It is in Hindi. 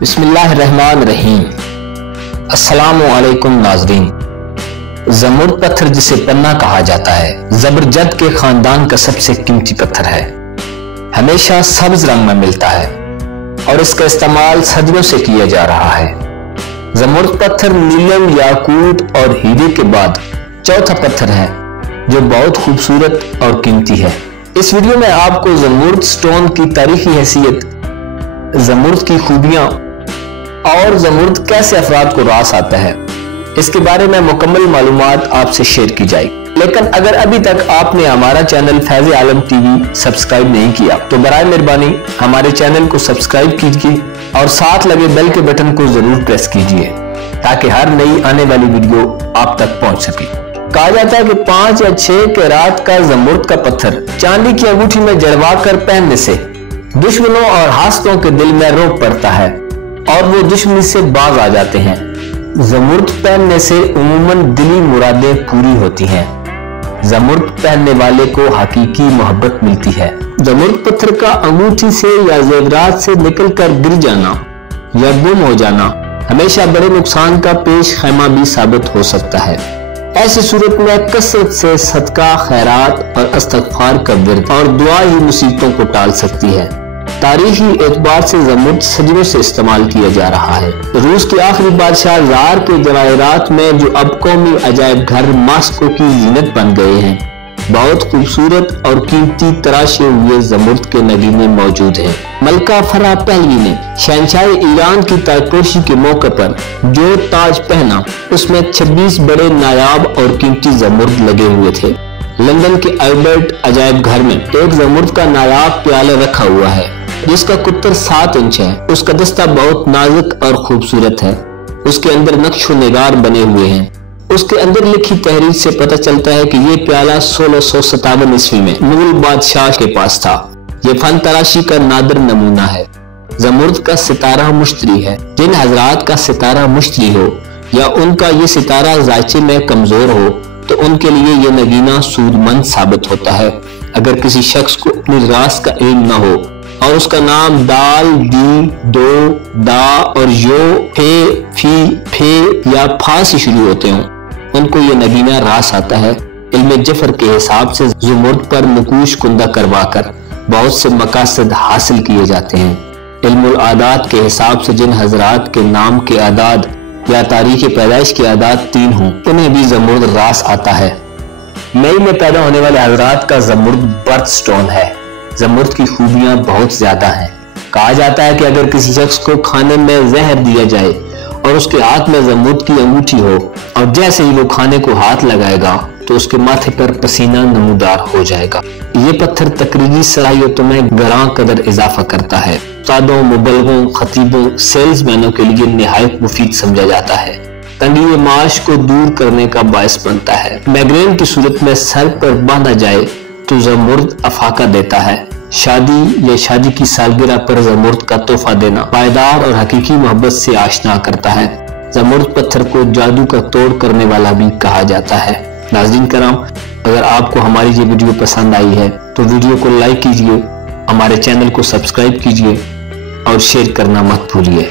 बिस्मिल्लाहिर्रहमानिर्रहीम। अस्सलामुअलैकुम नाज़रीन। ज़मुर्द पत्थर जिसे पन्ना कहा जाता है, ज़बरजद के खानदान का सबसे कीमती पत्थर है। हमेशा सब्ज रंग में मिलता है और इसका इस्तेमाल सदियों से किया जा रहा है। ज़मुर्द पत्थर नीलम, याकूत और हीरे के बाद चौथा पत्थर है जो बहुत खूबसूरत और कीमती है। इस वीडियो में आपको ज़मुर्द स्टोन की तारीखी हैसियत, ज़मुर्द की खूबियां और ज़मुर्द कैसे अफराद को रास आता है, इसके बारे में मुकम्मल मालूमात आपसे शेयर की जाएगी। लेकिन अगर अभी तक आपने हमारा चैनल फैज़ आलम टीवी सब्सक्राइब नहीं किया तो बराए मेहरबानी हमारे चैनल को सब्सक्राइब कीजिए और साथ लगे बेल के बटन को जरूर प्रेस कीजिए ताकि हर नई आने वाली वीडियो आप तक पहुंच सके। कहा जाता है कि 5 या 6 कैरात का ज़मुर्द का पत्थर चांदी की अंगूठी में जड़वा कर पहनने से दुश्मनों और हासदों के दिल में रोक पड़ता है और वो दुश्मनी से बाज आ जाते हैं। ज़मुर्द पहनने से उमूमन दिली मुरादें पूरी होती हैं। ज़मुर्द पहनने वाले को हकीकी मोहब्बत मिलती है। ज़मुर्द पत्थर का अंगूठी से या ज़ेवरात से निकलकर गिर जाना या गुम हो जाना हमेशा बड़े नुकसान का पेश खैमा भी साबित हो सकता है। ऐसी सूरत में कसरत से सदका, खैरात और इस्तिग़फ़ार का विर्द और दुआ ही मुसीबतों को टाल सकती है। तारीखी एतबार से ज़मुर्द सदियों से इस्तेमाल किया जा रहा है। रूस के आखिरी बादशाह ज़ार के जवाहिरात में जो अब कौमी अजायब घर मॉस्को की ज़ीनत बन गए हैं, बहुत खूबसूरत और कीमती तराशे हुए ज़मुर्द के नगीने मौजूद हैं। मलका फराह पहलवी ने शहंशाह ईरान की ताजपोशी के मौके पर जो ताज पहना, उसमें 26 बड़े नायाब और कीमती ज़मुर्द लगे हुए थे। लंदन के अल्बर्ट अजायब घर में एक ज़मुर्द का नायाब प्याला रखा हुआ है जिसका कुत्तर 7 इंच है। उसका दस्ता बहुत नाजुक और खूबसूरत है। उसके अंदर नक्शो निगार बने हुए हैं। उसके अंदर लिखी तहरीर से पता चलता है कि ये प्याला 1657 ईस्वी में मुगल बादशाह के पास था। ये फन तराशी का नादिर नमूना है। ज़मुर्द का सितारा मुश्तरी है। जिन हजरात का सितारा मुश्तरी हो या उनका ये सितारा जायचे में कमजोर हो तो उनके लिए ये नगीना सूदमंद साबित होता है। अगर किसी शख्स को अपनी रास का इल्म न हो और उसका नाम दाल, दी, दो, दा और यो, फे, फी, फे या फा से शुरू होते हों, उनको ये नगीना रास आता है। इल्म जफर के हिसाब से ज़मुर्द पर नकूश कुंदा करवाकर बहुत से मकासद हासिल किए जाते हैं। इल्मुल आदात के हिसाब से जिन हजरात के नाम के आदाद या तारीख पैदाइश के आदाद 3 हों, उन्हें भी ज़मुर्द रास आता है। मई में पैदा होने वाले हजरात का ज़मुर्द बर्थ स्टोन है। ज़मुर्द की खूबियां बहुत ज्यादा हैं। कहा जाता है कि अगर किसी शख्स को खाने में जहर दिया जाए और उसके हाथ में ज़मुर्द की अंगूठी हो और जैसे ही वो खाने को हाथ लगाएगा तो उसके माथे पर पसीना नमूदार हो जाएगा। ये पत्थर तकरीरी सलाहियतों में गरां कदर इजाफा करता है। उस्तादों, मुबल्लिगों, खतीबों, सेल्समैनों के लिए निहायत मुफीद समझा जाता है। तंगी माश को दूर करने का बायस बनता है। माइग्रेन की सूरत में सर पर बांधा जाए तो ज़मुर्द अफाका देता है। शादी या शादी की सालगिरह पर ज़मुर्द का तोहफा देना पायदार और हकीकी मोहब्बत से आशना करता है। ज़मुर्द पत्थर को जादू का तोड़ करने वाला भी कहा जाता है। नाज़रीन कराम, अगर आपको हमारी ये वीडियो पसंद आई है तो वीडियो को लाइक कीजिए, हमारे चैनल को सब्सक्राइब कीजिए और शेयर करना मत भूलिए।